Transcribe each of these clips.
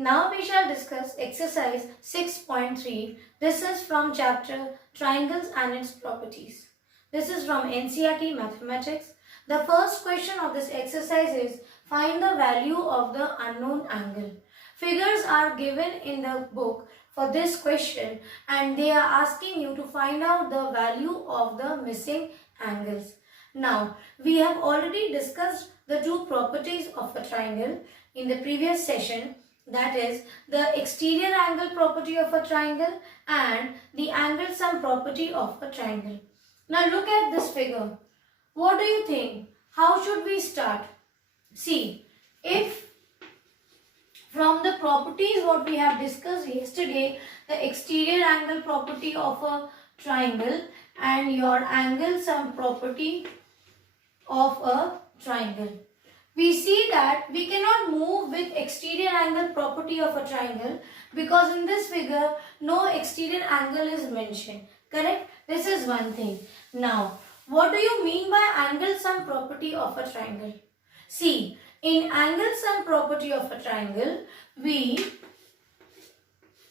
Now we shall discuss exercise 6.3. This is from chapter Triangles and its Properties. This is from NCERT Mathematics. The first question of this exercise is find the value of the unknown angle. Figures are given in the book for this question and they are asking you to find out the value of the missing angles. Now, we have already discussed the two properties of a triangle in the previous session, that is the exterior angle property of a triangle and the angle sum property of a triangle. Now look at this figure. What do you think? How should we start? See, if from the properties what we have discussed yesterday, the exterior angle property of a triangle and your angle sum property of a triangle, we see that we cannot move with exterior angle property of a triangle because in this figure no exterior angle is mentioned. Correct? This is one thing. Now, what do you mean by angle sum property of a triangle? See, in angle sum property of a triangle, we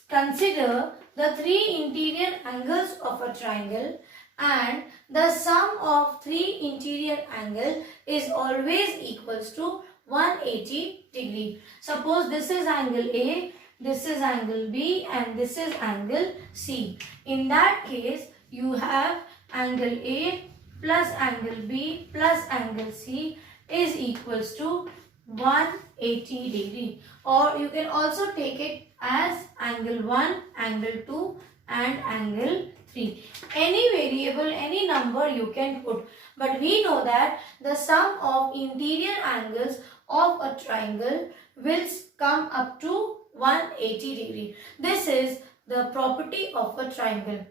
consider the three interior angles of a triangle and the sum of three interior angle is always equals to 180 degree. Suppose this is angle A, this is angle B and this is angle C. In that case, you have angle A plus angle B plus angle C is equals to 180 degree, or you can also take it as angle 1, angle 2 and angle 3. Any variable, any number you can put, but we know that the sum of interior angles of a triangle will come up to 180 degree. This is the property of a triangle.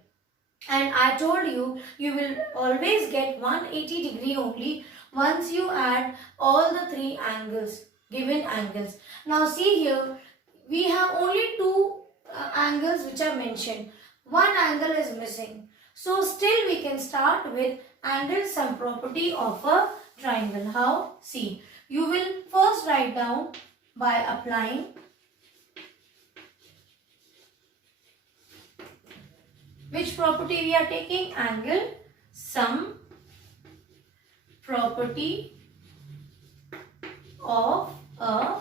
And I told you, you will always get 180 degree only once you add all the three angles, given angles. Now see here, we have only two angles which are mentioned. One angle is missing. So still we can start with angle sum property of a triangle. How? See, you will first write down by applying which property we are taking? Angle sum property of a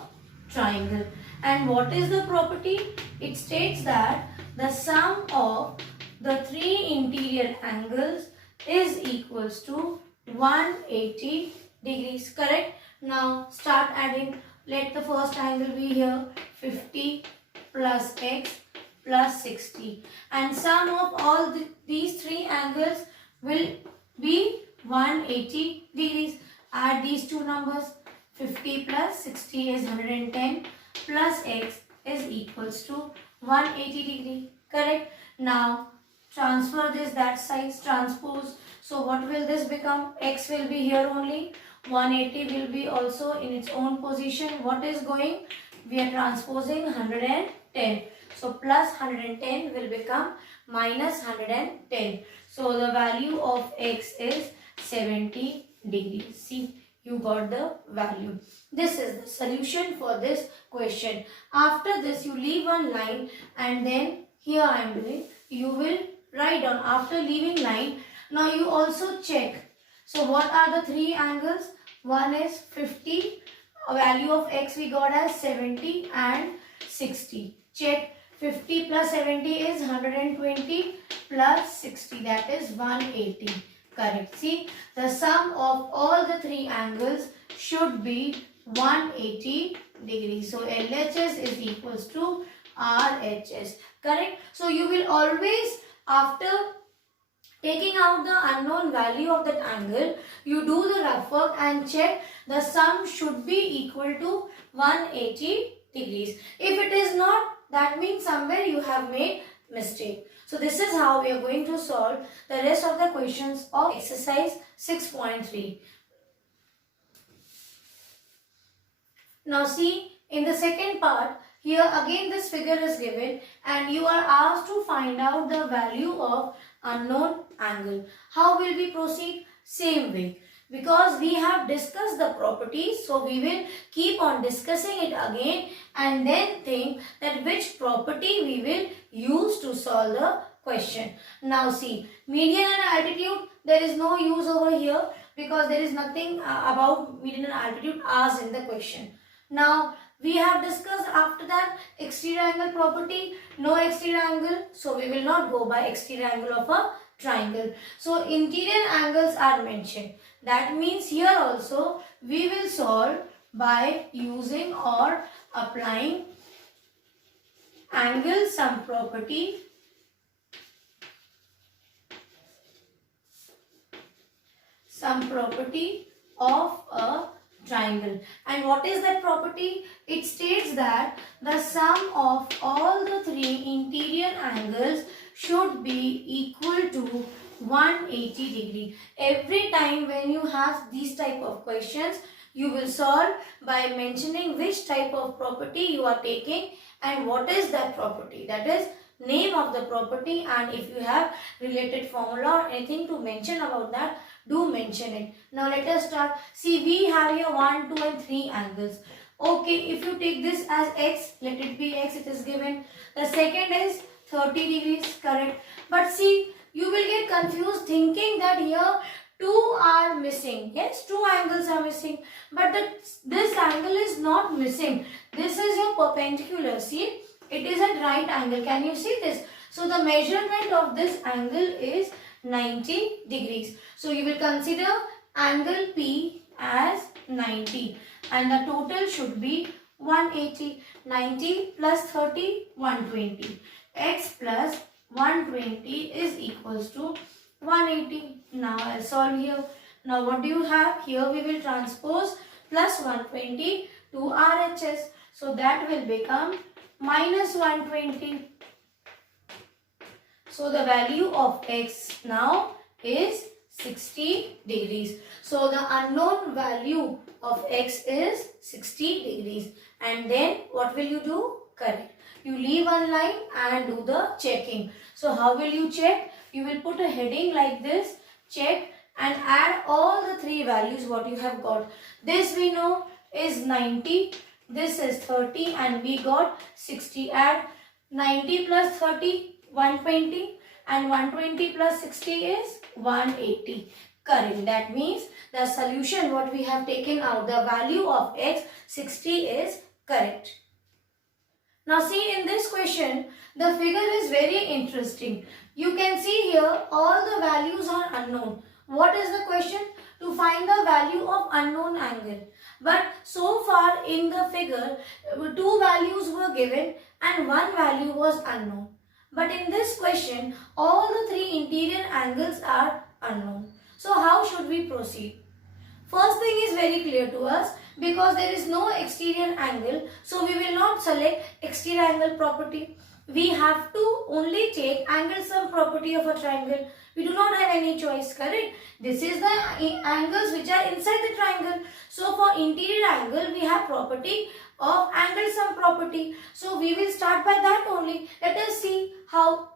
triangle. And what is the property? It states that the sum of the three interior angles is equals to 180 degrees. Correct? Now start adding. Let the first angle be here 50 plus x plus 60, and sum of all these three angles will be 180 degrees. Add these two numbers. 50 plus 60 is 110 plus x is equals to 180 degree. Correct? Now transfer this that side, transpose. So what will this become? X will be here only. 180 will be also in its own position. What is going? We are transposing 110. So plus 110 will become minus 110. So the value of x is 70 degrees. See, you got the value. This is the solution for this question. After this, you leave one line and then here I am doing, you will write down after leaving line. Now you also check. So what are the three angles? One is 50, value of x we got as 70 and 60. Check. 50 plus 70 is 120 plus 60, that is 180. Correct. See, the sum of all the three angles should be 180 degrees. So LHS is equals to RHS. Correct. So you will always, after taking out the unknown value of that angle, you do the rough work and check the sum should be equal to 180 degrees. If it is not, that means somewhere you have made mistake. So this is how we are going to solve the rest of the questions of exercise 6.3. Now see, in the second part, here again this figure is given and you are asked to find out the value of unknown angle. How will we proceed? Same way. Because we have discussed the properties, so we will keep on discussing it again and then think that which property we will use to solve the question. Now see, median and altitude, there is no use over here because there is nothing about median and altitude asked in the question. Now we have discussed after that exterior angle property, no exterior angle, so we will not go by exterior angle of a triangle. So interior angles are mentioned. That means here also we will solve by using or applying angle sum property of a triangle. And what is that property? It states that the sum of all the three interior angles should be equal to 180 degree. Every time when you have these type of questions, you will solve by mentioning which type of property you are taking and what is that property. That is name of the property, and if you have related formula or anything to mention about that, do mention it. Now let us start. See, we have here 1, 2 and 3 angles. Okay, if you take this as x, let it be x, it is given. The second is 30 degrees, correct. But see, you will get confused thinking that here 2 are missing. Yes, 2 angles are missing. But this angle is not missing. This is your perpendicular. See, it is at right angle. Can you see this? So the measurement of this angle is 90 degrees. So you will consider angle P as 90 and the total should be 180. 90 plus 30, 120. X plus 120 is equals to 180. Now I'll solve here. Now what do you have? Here we will transpose plus 120 to RHS. So that will become minus 120. So the value of x now is 60 degrees. So the unknown value of x is 60 degrees. And then what will you do? Correct. You leave one line and do the checking. So how will you check? You will put a heading like this, check, and add all the three values what you have got. This we know is 90. This is 30 and we got 60. Add 90 plus 30, 120, and 120 plus 60 is 180. Correct. That means the solution what we have taken out, the value of x 60 is correct. Now see, in this question, the figure is very interesting. You can see here all the values are unknown. What is the question? To find the value of unknown angle. But so far in the figure, 2 values were given and 1 value was unknown. But in this question, all the 3 interior angles are unknown. So how should we proceed? First thing is very clear to us, because there is no exterior angle, so we will not select exterior angle property. We have to only take angle sum property of a triangle. We do not have any choice, correct? This is the angles which are inside the triangle. So for interior angle, we have property of angle sum property. So we will start by that only. Let us see how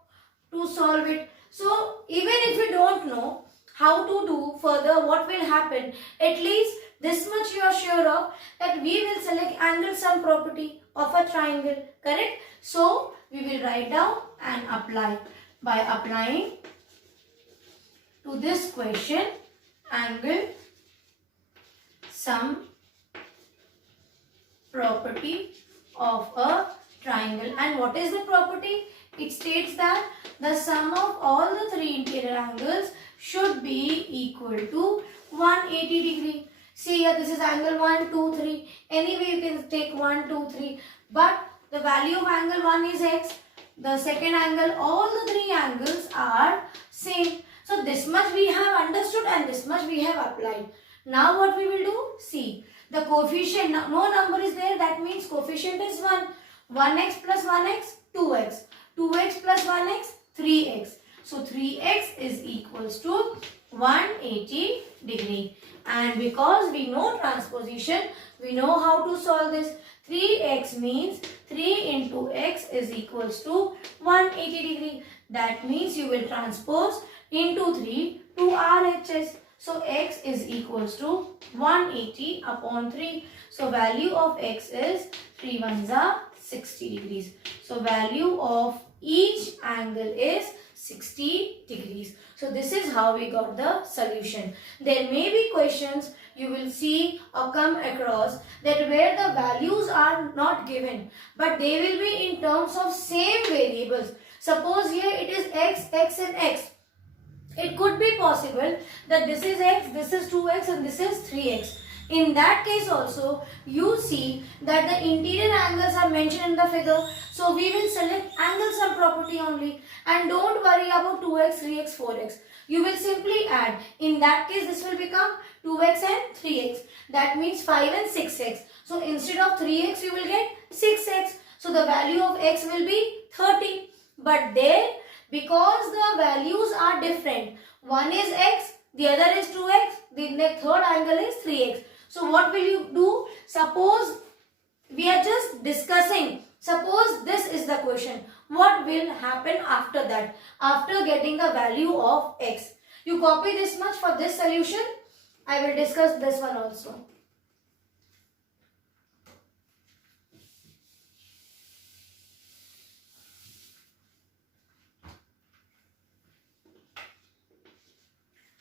to solve it. So even if you don't know how to do further, what will happen? At least this much you are sure of, that we will select angle sum property of a triangle, correct? So we will write down and apply. By applying to this question, angle sum property of a triangle. And what is the property? It states that the sum of all the 3 interior angles should be equal to 180 degree. See here, this is angle 1, 2, 3. Anyway, you can take 1, 2, 3. But the value of angle 1 is x. The second angle, all the 3 angles are same. So this much we have understood and this much we have applied. Now what we will do? See, the coefficient, no number is there. That means coefficient is 1. 1x plus 1x, 2x. 2x plus 1x, 3x. So 3x is equals to 180 degree. And because we know transposition, we know how to solve this. 3x means 3 into x is equals to 180 degree. That means you will transpose into 3 to RHS. So x is equals to 180 upon 3. So value of x is 3 ones are 60 degrees. So value of each angle is 60 degrees. So this is how we got the solution. There may be questions you will see or come across that where the values are not given, but they will be in terms of same variables. Suppose here it is x, x and x. It could be possible that this is x, this is 2x and this is 3x. In that case also, you see that the interior angles are mentioned in the figure. So we will select angle sum property only, and don't worry about 2x, 3x, 4x. You will simply add. In that case, this will become 2x and 3x. That means 5 and 6x. So instead of 3x, you will get 6x. So the value of x will be 30. But there, because the values are different, one is x, the other is 2x, the third angle is 3x. So what will you do? Suppose we are just discussing. Suppose this is the question. What will happen after that? After getting the value of x. You copy this much for this solution. I will discuss this one also.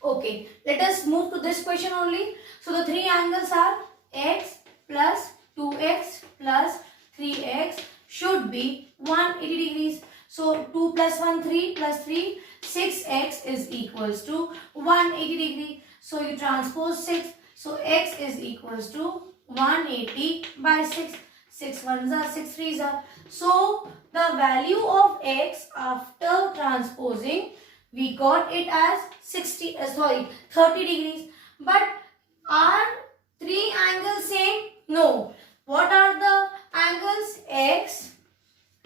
Okay, let us move to this question only. So the three angles are x plus 2x plus 3x should be 180 degrees. So 2 plus 1, 3 plus 3, 6x is equals to 180 degree. So you transpose 6. So x is equals to 180 by 6. 6 ones are 6 threes are. So the value of x after transposing, we got it as 30 degrees. But are three angles same? No. What are the angles? X,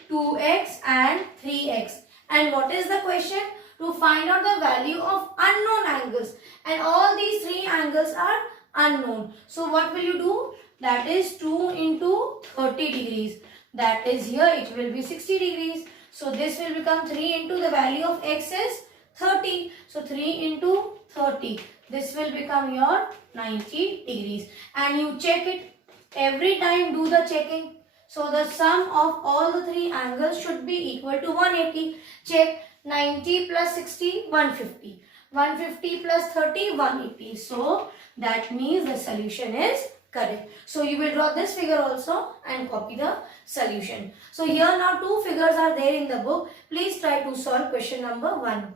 2x and 3x. And what is the question? To find out the value of unknown angles. And all these three angles are unknown. So what will you do? That is 2 into 30 degrees. That is here it will be 60 degrees. So this will become 3 into the value of x is 30. So 3 into 30. This will become your 90 degrees. And you check it. Every time do the checking. So the sum of all the three angles should be equal to 180. Check 90 plus 60, 150. 150 plus 30, 180. So that means the solution is correct. So you will draw this figure also and copy the solution. So here now two figures are there in the book. Please try to solve question number 1.